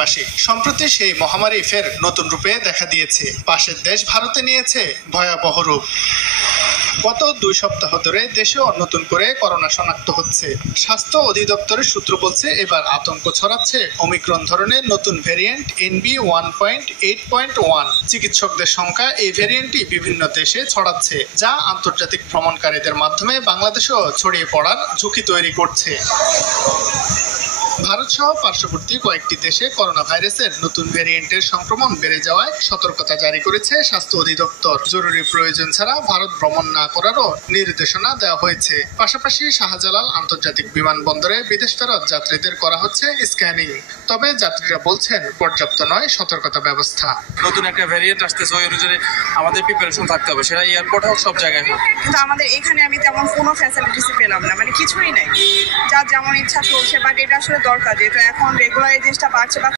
পাশে সম্প্রতি সেই মহামারী ফের নতুন রূপে দেখা দিয়েছে। পাশের দেশ ভারতে নিয়েছে ভয়াবহ রূপ। গত 2 সপ্তাহ ধরে দেশেও নতুন করে করোনা শনাক্ত হচ্ছে। স্বাস্থ্য অধিদপ্তরের সূত্র বলছে, এবার আতঙ্ক ছড়াচ্ছে ওমিক্রন ধরনের নতুন ভ্যারিয়েন্ট NB.1.8.1। চিকিৎসকদের সংখ্যা এই ভ্যারিয়েন্টটি বিভিন্ন দেশে ছড়াচ্ছে, যা আন্তর্জাতিক ভ্রমণকারীদের মাধ্যমে বাংলাদেশেও ছড়িয়ে পড়ার ঝুঁকি তৈরি করছে। ভারত সহ পার্শ্ববর্তী কয়েকটি দেশে করোনা ভাইরাসের নতুন ভ্যারিয়েন্টের সংক্রমণ বেড়ে যাওয়ায় সতর্কতা জারি করেছে স্বাস্থ্য অধিদপ্তর। জরুরি প্রয়োজন ছাড়া ভারত ভ্রমণ না করারও নির্দেশনা দেওয়া হয়েছে। পাশাপাশি শাহজালাল আন্তর্জাতিক বিমানবন্দরে বিদেশ ফেরত যাত্রীদের করা হচ্ছে স্ক্যানিং। তবে যাত্রীরা বলছেন, পর্যাপ্ত নয় সতর্কতা ব্যবস্থা। নতুন একটা ভ্যারিয়েন্ট আসতেছে, ওই অনুযায়ী আমাদের প্রিপারেশন থাকতে হবে, সেটা এয়ারপোর্ট হোক, সব জায়গায় হোক। কিন্তু আমাদের এখানে আমি তেমন কোনো ফ্যাসিলিটিসই পেলাম না, মানে কিছুই নাই, যার যেমন ইচ্ছা চলছে। বাট এটা আসলে দরকার, যেহেতু এখন রেগুলার এই জিনিসটা বাড়ছে বা